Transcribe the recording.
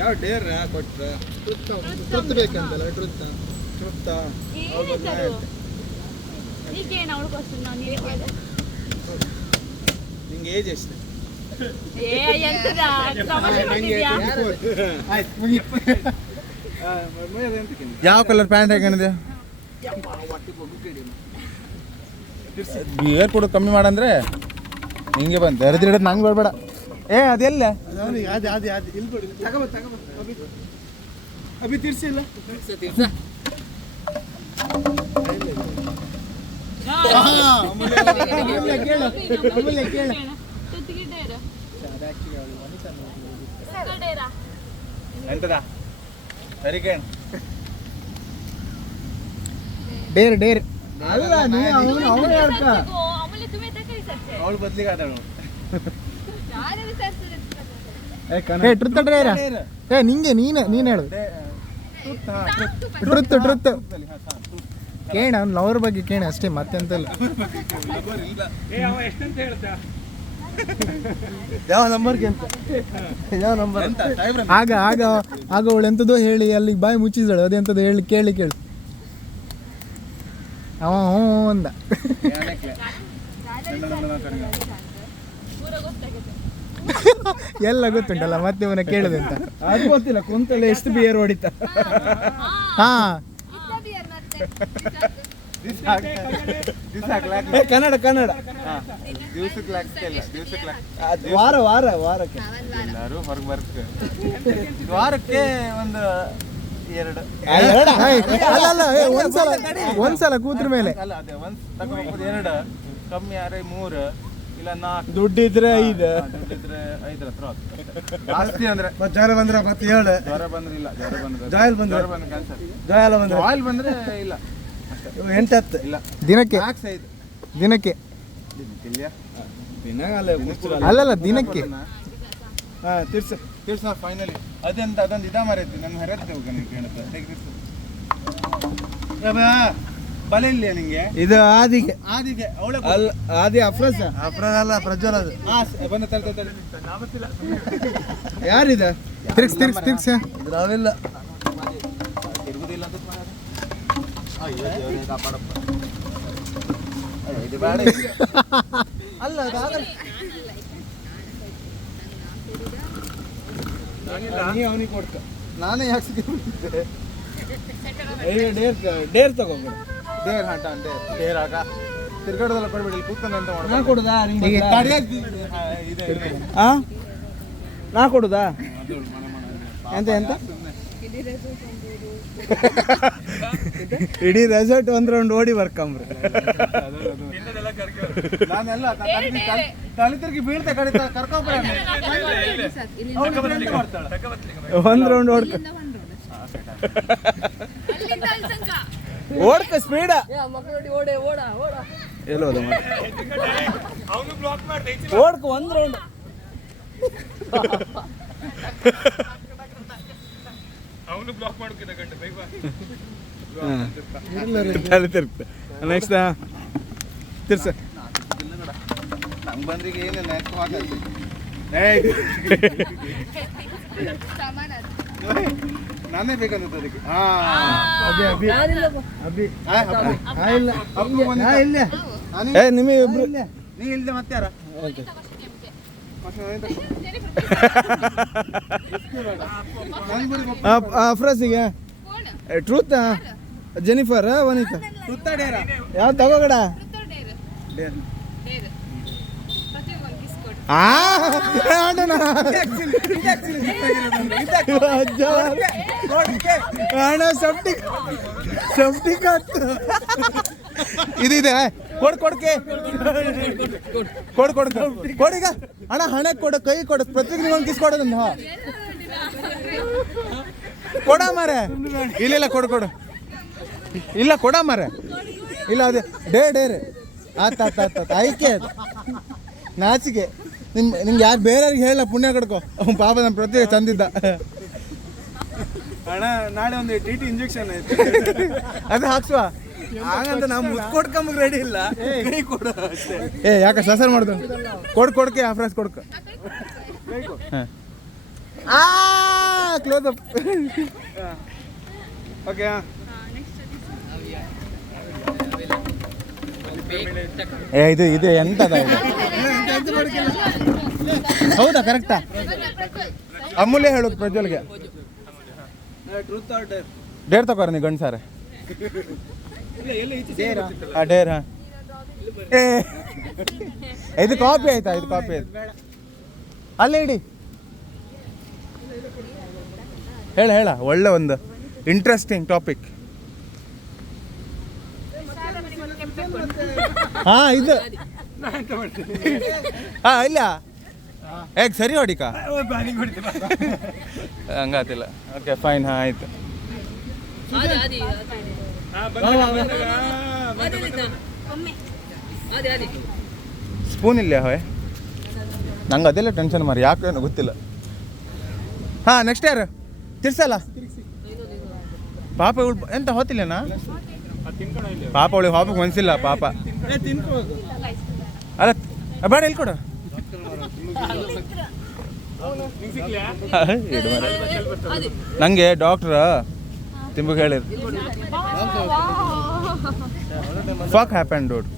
ಯಾವ ಡೇರ್ ಕೊಟ್ರ truth ಬೇಕಂತಲ್ಲ truth ನಿಂಗೆ ಏಜ್ ಎಷ್ಟು? ಯಾವ ಕಲರ್ ಪ್ಯಾಂಟ್ ಹಾಕೊಂಡಿದ್ಯಾ? ಬಿಯರ್ ಕೊಡು ಕಮ್ಮಿ ಮಾಡಂದ್ರೆ ಹಿಂಗೆ ಬಂತು ಹರಿದಿಡೋದು ನಂಗೆ ಬೇಡ. ಅದೆಲ್ಲ ಅಭಿ ತಿರ್ಸಿಲ್ಲ ಎಂತದ ಹರಿಕೇಣ್ ಡೇರ್ ಡೇರ್ ಅಲ್ಲ ಅವಳು ಬದ್ಲಿಗೆ ಆದಳು ನಿಂಗೆ ನೀನ್ ಹೇಳು ಟ್ರುತ್ ಟ್ರುತ್ ಕೇಣ ಅವ್ನು ಲವರ್ ಬಗ್ಗೆ ಕೇಣ ಅಷ್ಟೇ ಮತ್ತೆಂತಲ್ಲ. ಯಾವ ನಂಬರ್ಗೆ ಅಂತ ಯಾವ ನಂಬರ್ ಆಗ ಆಗ ಆಗ ಅವಳು ಎಂಥದೋ ಹೇಳಿ ಅಲ್ಲಿಗೆ ಬಾಯಿ ಮುಚ್ಚಿದಳು ಅದೆಂಥದ್ದು ಹೇಳಿ ಕೇಳಿ ಅವ ಹ್ಞೂ ಅಂದ. ಎಲ್ಲ ಗೊತ್ತುಂಟಲ್ಲ ಮತ್ತೆ ಇವನ ಕೇಳಿದೆ ಅಂತ ಅದು ಗೊತ್ತಿಲ್ಲ. ಕುಂತಲ್ಲ ಎಷ್ಟು ಬಿಯರ್ ಹೊಡಿತ. ಹಾ ಕನ್ನಡ ಕನ್ನಡ ವಾರ ವಾರ ವಾರಕ್ಕೆ ಎಲ್ಲರೂ ಹೊರಗೆ ಬರ್ತಾರೆ. ವಾರಕ್ಕೆ ಒಂದು ಎರಡು ಅಲ್ಲ ಒಂದ್ಸಲ ಕೂತ್ರ ಮೇಲೆ ಅಲ್ಲ ಅದೇ ಒಂದ್ ತಗೊಂಡ್ ಎರಡು ಕಮ್ಮಿ ಯಾರೇ 3 ಇಲ್ಲ 4 ದುಡ್ಡಿದ್ರೆ 5 ದುಡ್ಡಿದ್ರೆ 5 ಹತ್ರ ಜಾಸ್ತಿ ಅಂದ್ರೆ ಜ್ವರ ಬಂದ್ರೆ ಮತ್ತೆ 7 ಜ್ವರ ಬಂದ್ರೆ ಇಲ್ಲ ಜ್ವರ ಬಂದ್ರೆ ಜಾಯಲ್ ಬಂದ್ರೆ ಕ್ಯಾನ್ಸರ್ ಜಾಯಲ್ ಬಂದ್ರೆ ಆಯಿಲ್ ಬಂದ್ರೆ ಇಲ್ಲ 8-10 ಇಲ್ಲ ದಿನಕ್ಕೆ ದಿನಕ್ಕೆ ಅಲ್ಲಲ್ಲ ದಿನಕ್ಕೆ ತಿರ್ಸ ಫೈನಲಿ ಅದೊಂದು ಇದ ಮಾರೈತಿ ನನ್ನ ಹರತ್ತೆ ಬಲ ಇಲ್ಲ ನಿಂಗೆ ಇದು ಆದಿಗೆ ಆದಿ ಅಫ್ರಸ್ ಅಲ್ಲ ಪ್ರಜ್ವಲ್ ಅದು ಬಂದ ಯಾರಿದ ತಿರ್ಗ್ಸ್ ನಾವೆಲ್ಲ ತಿರುಗುದಿಲ್ಲ ಅಂತ ಅಲ್ಲ ನೀ ಅವನಿಗೆ ಕೊಡ್ತ ನಾನೇ ಯಾಕೆ ಡೇರ್ ತಗೊಂಡು ಡೇರ್ ಹಂಟ ಡೇರ್ ಆಗ ತಿರ್ಗಾಡೋದೆಲ್ಲ ಕೊಡ್ಬೇಡಿ ಕೂತ್ಕೊಂಡು ಅಂತ ನಾ ಕೊಡುದಾ ನಾ ಕೊಡುದಾ ಎಂತ ಎಂತ ಇಡೀ ರೆಸಾರ್ಟ್ ಒಂದ್ ರೌಂಡ್ ಓಡಿ ಬರ್ಕಂಬ್ರಿ ನಾನೆಲ್ಲ ತಲೆ ತಿರ್ಗಿ ಬೀಳ್ತೆ ಕರ್ಕೊಂಡ್ಬರ ಒಂದ್ ರೌಂಡ್ ಓಡ್ಕ ಸ್ಪೀಡ ಎಲ್ಲೋದ ಓಡ್ಕ ಒಂದ್ ರೌಂಡ್ ಅವನು ಬ್ಲಾಕ್ ಮಾಡ್ಕಿದ್ದ ಗಂಟೆ ನೆಕ್ಸ್ಟ್ ತಿರ್ಸ ನಂಗೆ ಬಂದ್ರಿಗೆ ಏನು ನೆಕ್ಸ್ಟ್ ಹಾಕಿ ನಾನೇ ಬೇಕಂತ ಅದಕ್ಕೆ ನಿಮಗೆ ನೀ ಇಲ್ದೆ ಮತ್ತೆ ಯಾರ ಅಫ್ರಾಸಿಗೆ ಟ್ರೂತ್ ಜೆನಿಫರ್ ವನಿತಾ ಯಾವ ತಗೋಗಡ ಇದಿದೆ ಕೊಡ್ಕೆ ಕೊಡೀಗ ಅಣ್ಣ ಹಣ ಕೊಡು ಕೈ ಕೊಡು ಪ್ರತಿಗೆ ನೀವು ಕಿಸ್ಕೊಡೋದನ್ನ ಕೊಡ ಮಾರೆ ಇಲ್ಲ ಕೊಡು ಇಲ್ಲ ಕೊಡ ಮಾರೆ ಇಲ್ಲ ಅದೇ ಡೇರ್ ಆತ ಆಯ್ಕೆ ನಾಚಿಕೆ ನಿಂಗೆ ಯಾರು ಬೇರೆಯವ್ರಿಗೆ ಹೇಳ ಪುಣ್ಯ ಕಡ್ಕೊ ಪಾಪ ನಮ್ಮ ಪ್ರತಿ ತಂದಿದ್ದ ಅಣ್ಣ ನಾಳೆ ಒಂದು TT ಇಂಜೆಕ್ಷನ್ ಆಯ್ತು ಅದು ಹಾಕ್ಸುವ ಹಾಗಂತ ನಾವು ಮುಟ್ಕೊಡ್ಕೊಂಬ ರೆಡಿ ಇಲ್ಲ ಕೈ ಕೊಡು ಯಾಕೆ ಸಸರ್ ಮಾಡ್ದು ಕೊಡ್ಕೆ ಆ ಫ್ರೆಸ್ ಕೊಡ್ಕ ಕ್ಲೋಸ್ ಅಪ್. ಓಕೆ ಇದು ಎಂತದ ಇದು? ಹೌದಾ ಕರೆಕ್ಟಾ? ಅಮೂಲ್ಯ ಹೇಳೋದು ಪ್ರಜ್ವಲ್ಗೆ. ಡೇರ್ ತಗೋರ ನೀ ಗಂಡು ಸಾರೆ ಡೇರ್. ಇದು ಕಾಪಿ ಆಯ್ತಾ? ಇದು ಕಾಪಿ ಆಯ್ತು. ಅಲ್ಲೇ ಇಡಿ. ಹೇಳ ಒಳ್ಳೆ ಒಂದು ಇಂಟ್ರೆಸ್ಟಿಂಗ್ ಟಾಪಿಕ್. ಇದು ಇಲ್ಲ ಹೇಗೆ ಸರಿ ಹೊಡಿಕ ಹಂಗಾತಿಲ್ಲ. Okay fine. ಆಯ್ತು. ಸ್ಪೂನ್ ಇಲ್ಲ ಹೋಯ್. ನಂಗೆ ಅದೆಲ್ಲ ಟೆನ್ಷನ್ ಮಾರಿ, ಯಾಕೇನು ಗೊತ್ತಿಲ್ಲ. ನೆಕ್ಸ್ಟ್ ಯಾರು ತಿರ್ಸಲ್ಲ ಪಾಪ ಎಂತ ಹೊತ್ತಿಲ್ಲನಾ ಪಾಪ ಅವಳಿಗೆ ಹಾಪಕ್ಕೆ ಮನ್ಸಿಲ್ಲ ಪಾಪ. ಅಲ್ಲ ಬೇಡ ಇಲ್ಲಿ ಕೊಡು. ನಂಗೆ ಡಾಕ್ಟ್ರ ತಿಂಬ ಹೇಳಿದ್ರು ಫಕ್ ಹ್ಯಾಪನ್ ಡೂಡ್.